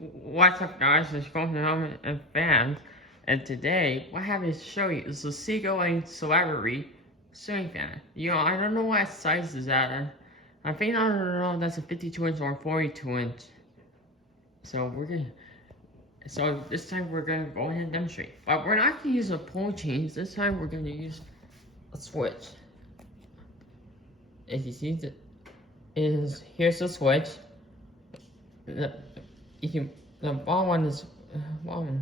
What's up, guys? It's Golden Helmet and fans, and today what I have to show you is the Seagull and Celebrity ceiling fan. I don't know what size is that. I think I don't know that's a 52-inch or 42-inch. So this time we're gonna go ahead and demonstrate. But we're not gonna use a pole change. This time we're gonna use a switch. As you see, here's the switch. The bottom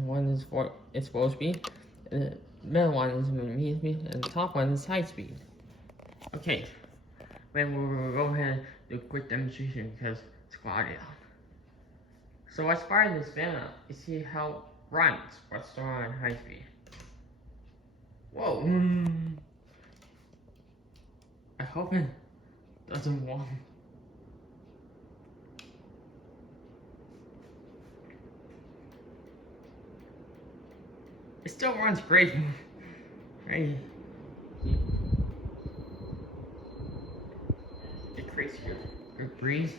one is for its low speed, and the middle one is medium speed, and the top one is high speed. Okay, then we'll go ahead and do a quick demonstration because it's cloudy out. So as far as this fan, you see how it runs, what's on high speed. Whoa! I hope it doesn't warm. It still runs great. Right? It creates good breeze.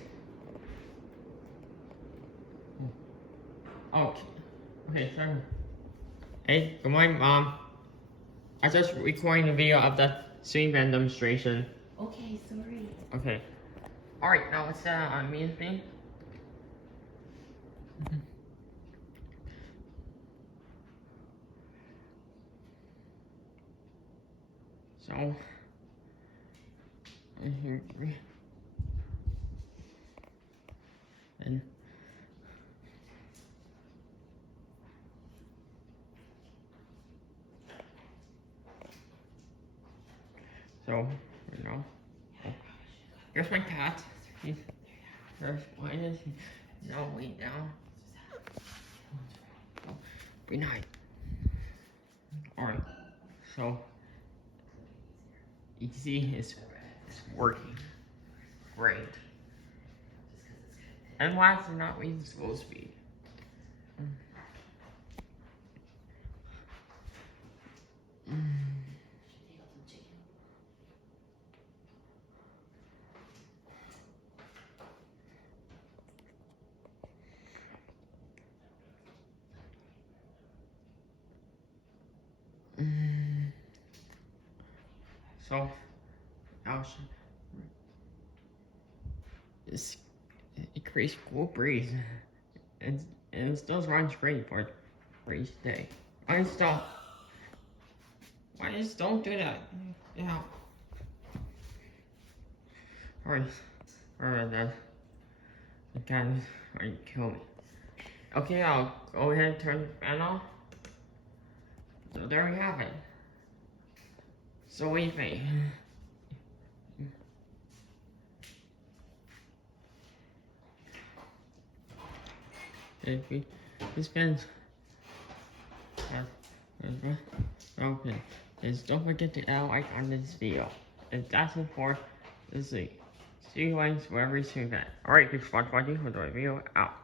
Okay, sorry. Hey, good morning, Mom. I just recording a video of the ceiling fan demonstration. Okay, sorry. Okay. Alright, now let's on me and me. So, and so, here's my cat. There's one is now way down. Be nice. Alright, so you can see it's working great. And why is it not reading slow speed? So, it creates cool breeze, and it still runs great for each day. I just don't do that. Yeah. Alright, then. The cat is going to kill me. Okay, I'll go ahead and turn the fan off. So there we have it. So what do you think? This fan's open. Don't forget to add a like on this video. And that's it for this week. See you guys wherever you see that. Alright, thanks for watching. The video out.